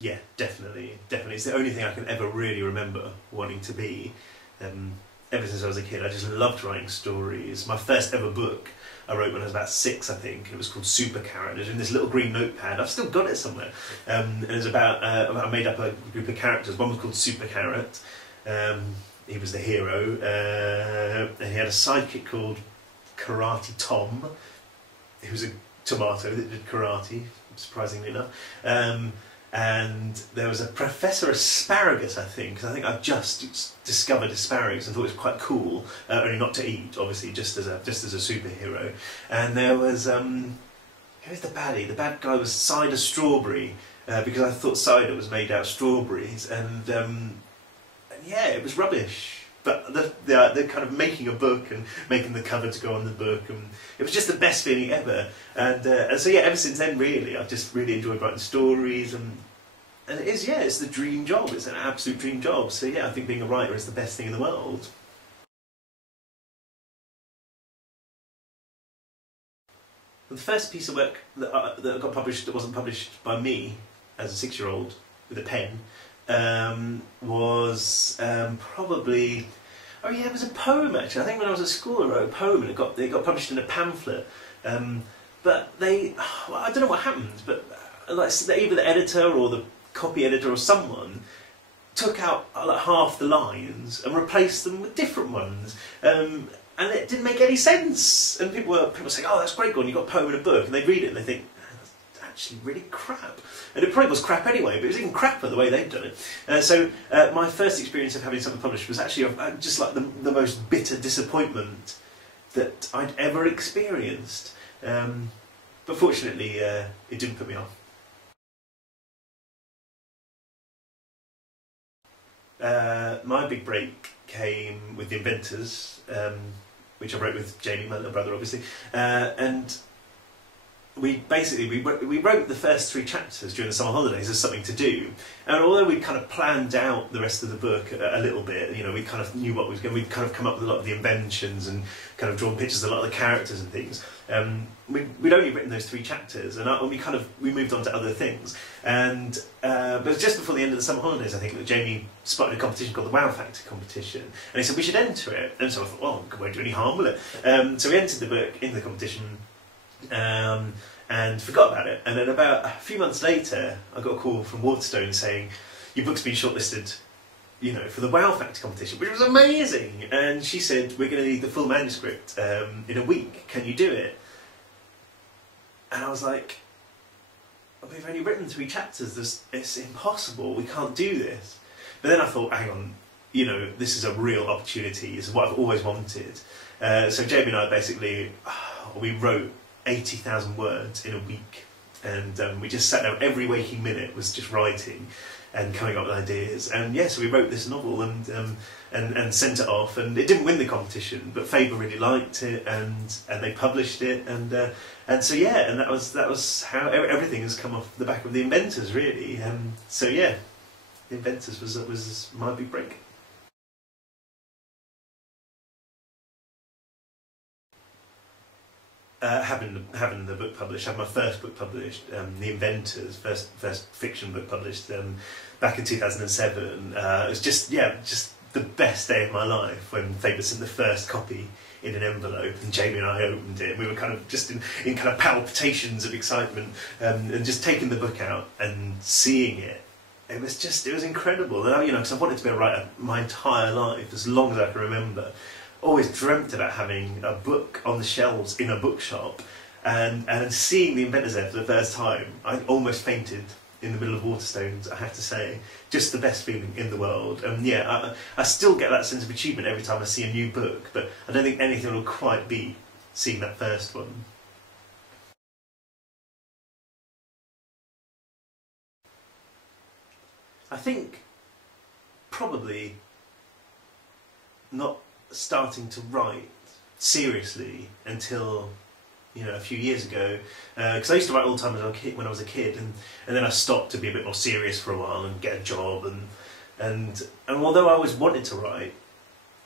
Yeah, definitely, definitely. It's the only thing I can ever really remember wanting to be. Um, Ever since I was a kid, I just loved writing stories. My first ever book I wrote when I was about 6, I think. It was called Super Carrot. It was in this little green notepad. I've still got it somewhere. And it was about, I made up a group of characters. One was called Super Carrot. He was the hero. And he had a sidekick called Karate Tom, who was a tomato that did karate, surprisingly enough. And there was a Professor Asparagus, I think, because I think I've just discovered asparagus and thought it was quite cool, only not to eat, obviously, just as a superhero. And there was who was the baddie? The bad guy was Cider Strawberry, because I thought cider was made out of strawberries, and yeah, it was rubbish. But the kind of making a book and making the cover to go on the book, and it was just the best feeling ever. And so yeah, ever since then, really, I've just really enjoyed writing stories, and it is, yeah, it's the dream job. It's an absolute dream job. So yeah, I think being a writer is the best thing in the world. The first piece of work that got published that wasn't published by me as a 6-year-old with a pen was probably, oh yeah, it was a poem actually. I think when I was at school I wrote a poem and it got published in a pamphlet. But I don't know what happened, but like either the editor or the copy editor or someone took out like half the lines and replaced them with different ones. And it didn't make any sense. And people were saying, "Oh, that's great, Gordon, you got a poem in a book," and they read it and they think, "That's actually really crap." And it probably was crap anyway, but it was even crapper the way they'd done it. So my first experience of having something published was actually just like the most bitter disappointment that I'd ever experienced. But fortunately, it didn't put me off. My big break came with The Inventors, which I wrote with Jamie, my little brother, obviously, and we wrote the first 3 chapters during the summer holidays as something to do. And although we'd kind of planned out the rest of the book a little bit, you know, we kind of knew what was going. We'd kind of come up with a lot of the inventions and kind of drawn pictures of a lot of the characters and things. We'd only written those 3 chapters, and we moved on to other things. And but it was just before the end of the summer holidays, I think, that Jamie spotted a competition called the Wow Factor competition, and he said we should enter it. And so I thought, well, it won't do any harm, will it? So we entered the book in the competition. And forgot about it. And then about a few months later, I got a call from Waterstone saying, "Your book's been shortlisted, you know, for the Wow Factor competition," which was amazing. And she said, "We're going to need the full manuscript in a week. Can you do it?" And I was like, "We've only written 3 chapters. It's impossible. We can't do this." But then I thought, hang on, you know, this is a real opportunity. This is what I've always wanted. So Jamie and I basically, we wrote 80,000 words in a week, and we just sat down. Every waking minute was just writing and coming up with ideas. And yeah, so we wrote this novel and sent it off, and it didn't win the competition, but Faber really liked it, and they published it, and so yeah, and that was how everything has come off the back of The Inventors, really. So yeah, The Inventors was my big break. Having the book published, had my first book published, The Inventors, first fiction book published back in 2007. It was just the best day of my life when Faber sent the first copy in an envelope, and Jamie and I opened it. We were kind of just in kind of palpitations of excitement, and just taking the book out and seeing it. It was incredible. And you know, because I've wanted to be a writer my entire life, as long as I can remember. Always dreamt about having a book on the shelves in a bookshop, and seeing The Inventors there for the first time, I almost fainted in the middle of Waterstones, I have to say. Just the best feeling in the world. And yeah, I still get that sense of achievement every time I see a new book, but I don't think anything will quite beat seeing that first one. I think probably not starting to write seriously until, you know, a few years ago, because I used to write all the time when I was a kid, and then I stopped to be a bit more serious for a while and get a job, and although I always wanted to write,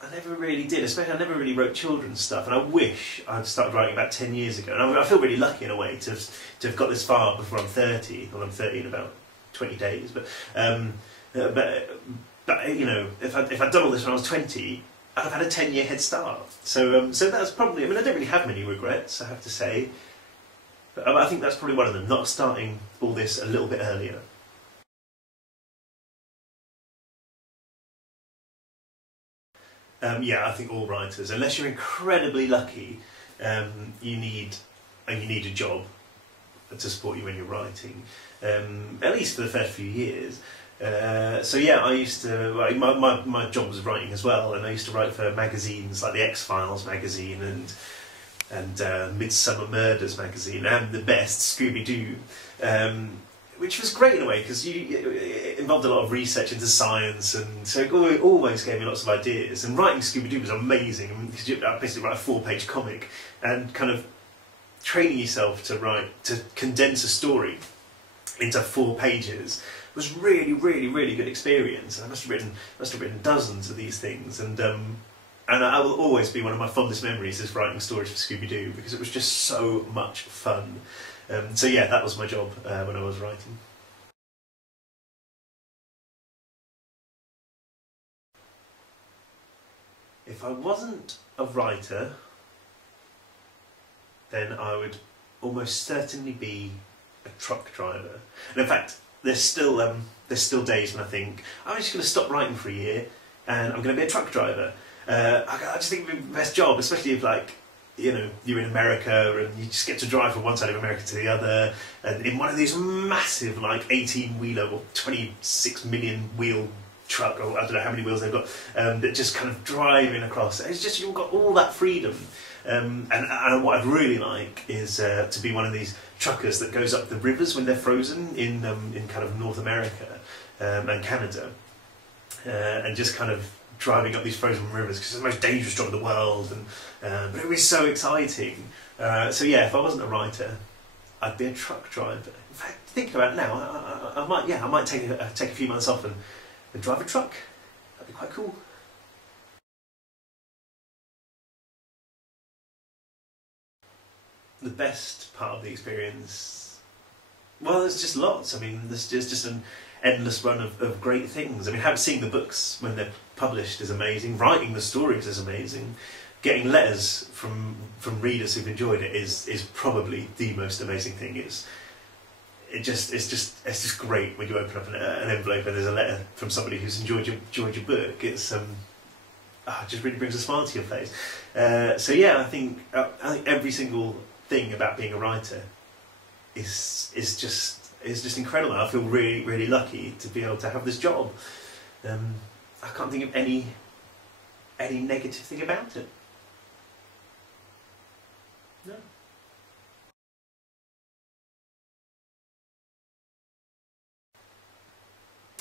I never really did. Especially I never really wrote children's stuff, and I wish I'd started writing about 10 years ago. And I feel really lucky in a way to have got this far before I'm 30, or I'm 30 in about 20 days. But you know, if I'd done all this when I was 20, I'd have had a 10-year head start. So that's probably, I mean, I don't really have many regrets, I have to say. But I think that's probably one of them, not starting all this a little bit earlier. Yeah, I think all writers, unless you're incredibly lucky, you need a job to support you when you're writing, at least for the first few years. So yeah, I used to, my job was writing as well, and I used to write for magazines like the X-Files magazine and Midsummer Murders magazine, and the best, Scooby-Doo, which was great in a way because it involved a lot of research into science, and so it always gave me lots of ideas. And writing Scooby-Doo was amazing because you basically write a 4-page comic, and kind of training yourself to condense a story into 4 pages was really, really, really good experience. And I must have written dozens of these things, and I will always be one of my fondest memories is writing stories for Scooby-Doo because it was just so much fun. So yeah, that was my job when I was writing. If I wasn't a writer, then I would almost certainly be a truck driver. And in fact, there's still days when I think I'm just going to stop writing for a year and I'm going to be a truck driver. I just think it would be the best job, especially if, like, you know, you're in America and you just get to drive from one side of America to the other, and in one of these massive, like, 18-wheeler or 26 million wheel truck, or I don't know how many wheels they've got, that just kind of driving across. It's just, you've got all that freedom. And what I'd really like is to be one of these truckers that goes up the rivers when they're frozen in kind of North America and Canada, and just kind of driving up these frozen rivers because it's the most dangerous job in the world. But it was so exciting. So yeah, if I wasn't a writer, I'd be a truck driver. In fact, thinking about it now, I might take a few months off and drive a truck. That'd be quite cool. The best part of the experience, well, there's just lots. I mean, there's just an endless run of great things. I mean, seeing the books when they're published is amazing. Writing the stories is amazing. Getting letters from readers who've enjoyed it is probably the most amazing thing. It's just great when you open up an envelope and there's a letter from somebody who's enjoyed your book. It just really brings a smile to your face. So yeah, I think every single thing about being a writer is just incredible. I feel really, really lucky to be able to have this job. I can't think of any negative thing about it. No.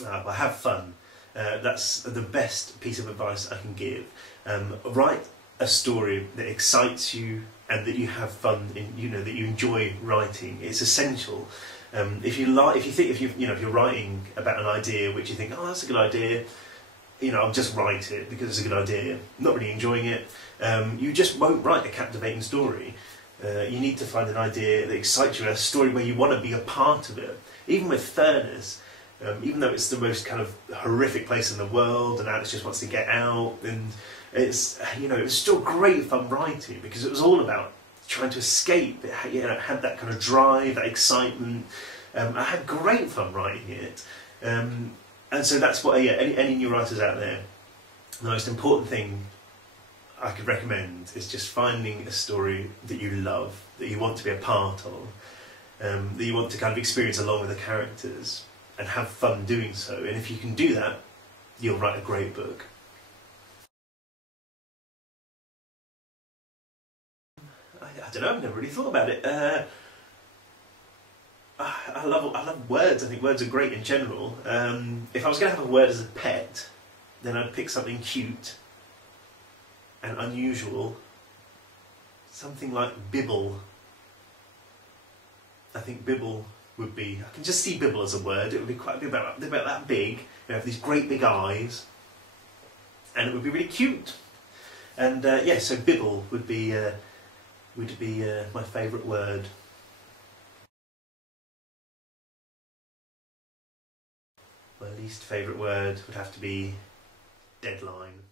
Well, have fun. That's the best piece of advice I can give. Write a story that excites you and that you have fun in. You know, that you enjoy writing. It's essential. If you're writing about an idea which you think, oh, that's a good idea, you know, I'll just write it because it's a good idea. Not really enjoying it. You just won't write a captivating story. You need to find an idea that excites you, a story where you want to be a part of it. Even with Furnace, even though it's the most kind of horrific place in the world, and Alex just wants to get out, and it was still great fun writing because it was all about trying to escape. It had that kind of drive, that excitement. I had great fun writing it, and so that's what any new writers out there, the most important thing I could recommend is just finding a story that you love, that you want to be a part of, that you want to kind of experience along with the characters and have fun doing so. And if you can do that, you'll write a great book. I don't know, I've never really thought about it. I love words. I think words are great in general. If I was going to have a word as a pet, then I'd pick something cute and unusual, something like Bibble. I think Bibble would be, I can just see Bibble as a word. It would be quite about that big. You have these great big eyes, and it would be really cute. And yeah, so Bibble would be my favourite word. least favourite word would have to be deadline.